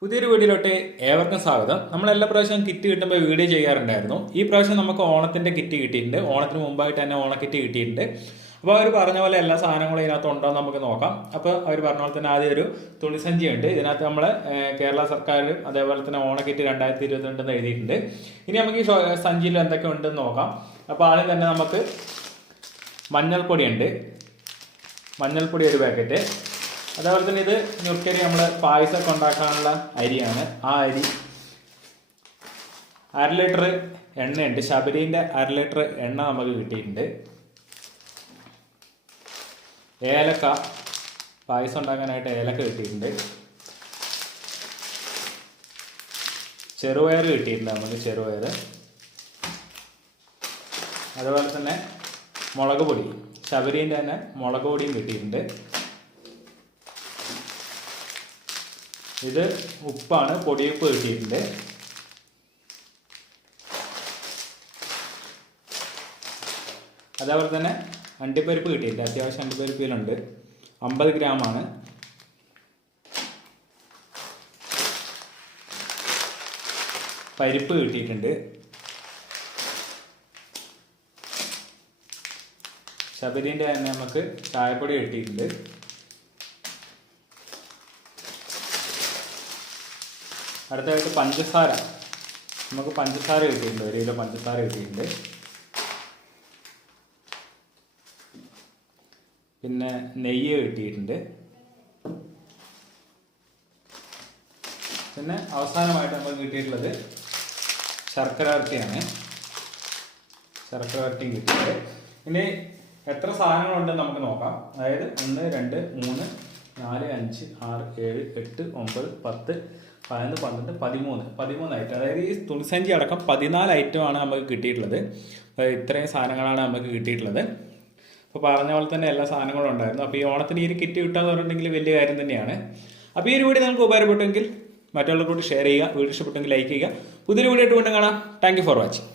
പുതിയൊരു വീഡിയോയിലോട്ട് ഏവർക്കും സ്വാഗതം. നമ്മൾ എല്ലാ പ്രാവശ്യവും കിറ്റ് കിട്ടുമ്പോൾ വീഡിയോ ചെയ്യാറുണ്ടായിരുന്നു. ഈ പ്രാവശ്യം നമുക്ക് ഓണത്തിൻ്റെ കിറ്റ് കിട്ടിയിട്ടുണ്ട്. ഓണത്തിന് മുമ്പായിട്ട് തന്നെ ഓണക്കിറ്റ് കിട്ടിയിട്ടുണ്ട്. അപ്പോൾ അവർ പറഞ്ഞ പോലെ എല്ലാ സാധനങ്ങളും ഇതിനകത്ത് ഉണ്ടോ എന്ന് നമുക്ക് നോക്കാം. അപ്പോൾ അവർ പറഞ്ഞ പോലെ തന്നെ ആദ്യം ഒരു തുണിസഞ്ചി ഉണ്ട്. ഇതിനകത്ത് നമ്മൾ കേരള സർക്കാരും അതേപോലെ തന്നെ ഓണക്കിറ്റ് 2022 എഴുതിയിട്ടുണ്ട്. ഇനി നമുക്ക് ഈ സഞ്ചിയിൽ എന്തൊക്കെ ഉണ്ടെന്ന് നോക്കാം. അപ്പോൾ ആദ്യം തന്നെ നമുക്ക് മഞ്ഞൾപ്പൊടി ഒരു പാക്കറ്റ്. അതേപോലെ തന്നെ ഇത് ഞുറുക്കരി നമ്മൾ പായസമൊക്കെ ഉണ്ടാക്കാനുള്ള അരിയാണ്. ആ അരി 1/2 ലിറ്റർ എണ്ണയുണ്ട്. ശബരീൻ്റെ 1/2 ലിറ്റർ എണ്ണ നമുക്ക് കിട്ടിയിട്ടുണ്ട്. ഏലക്ക, പായസം ഉണ്ടാക്കാനായിട്ട് ഏലക്ക കിട്ടിയിട്ടുണ്ട്. ചെറുപയർ കിട്ടിയിട്ടുണ്ട് നമുക്ക്, ചെറുപയർ. അതുപോലെ തന്നെ മുളക് പൊടി, ശബരീൻ്റെ തന്നെ മുളക് പൊടിയും കിട്ടിയിട്ടുണ്ട്. ഇത് ഉപ്പാണ്, പൊടിയുപ്പ് കിട്ടിയിട്ടുണ്ട്. അതേപോലെ തന്നെ അണ്ടിപ്പരിപ്പ് കിട്ടിയിട്ടുണ്ട്. അത്യാവശ്യം അണ്ടിപ്പരിപ്പിലുണ്ട്, 50 ഗ്രാമാണ്. പരിപ്പ് കിട്ടിയിട്ടുണ്ട്. ശബരീൻ്റെ തന്നെ നമുക്ക് ചായപ്പൊടി കിട്ടിയിട്ടുണ്ട്. അടുത്തതായിട്ട് പഞ്ചസാര, നമുക്ക് പഞ്ചസാര കിട്ടിയിട്ടുണ്ട്. 1 കിലോ പഞ്ചസാര കിട്ടിയിട്ടുണ്ട്. പിന്നെ നെയ്യ് കിട്ടിയിട്ടുണ്ട്. പിന്നെ അവസാനമായിട്ട് നമുക്ക് കിട്ടിയിട്ടുള്ളത് ശർക്കര വരട്ടിയാണ്. ശർക്കര വരട്ടിയും കിട്ടിയിട്ടുണ്ട്. ഇനി എത്ര സാധനങ്ങളുണ്ടെന്ന് നമുക്ക് നോക്കാം. അതായത് 1, 2, 3, 4, 5, 6, 7, 8, 9, 10, 11, 12, 13 ഐറ്റം. അതായത് ഈ തുണിസഞ്ചി അടക്കം 14 ഐറ്റമാണ് നമുക്ക് കിട്ടിയിട്ടുള്ളത്. ഇത്രയും സാധനങ്ങളാണ് നമുക്ക് കിട്ടിയിട്ടുള്ളത്. അപ്പോൾ പറഞ്ഞ പോലെ തന്നെ എല്ലാ സാധനങ്ങളും ഉണ്ടായിരുന്നു. അപ്പോൾ ഈ ഓണത്തിന് ഈ ഒരു കിറ്റ് കിട്ടാന്ന് പറഞ്ഞിട്ടുണ്ടെങ്കിൽ വലിയ കാര്യം തന്നെയാണ്. അപ്പോൾ ഈ ഒരു വീഡിയോ നിങ്ങൾക്ക് ഉപകാരപ്പെട്ടെങ്കിൽ മറ്റുള്ളവരോട് ഷെയർ ചെയ്യുക. വീഡിയോ ഇഷ്ടപ്പെട്ടെങ്കിൽ ലൈക്ക് ചെയ്യുക. പുതിയൊരു വീഡിയോ ആയിട്ട് വീണ്ടും കാണാം. Thank you for watching.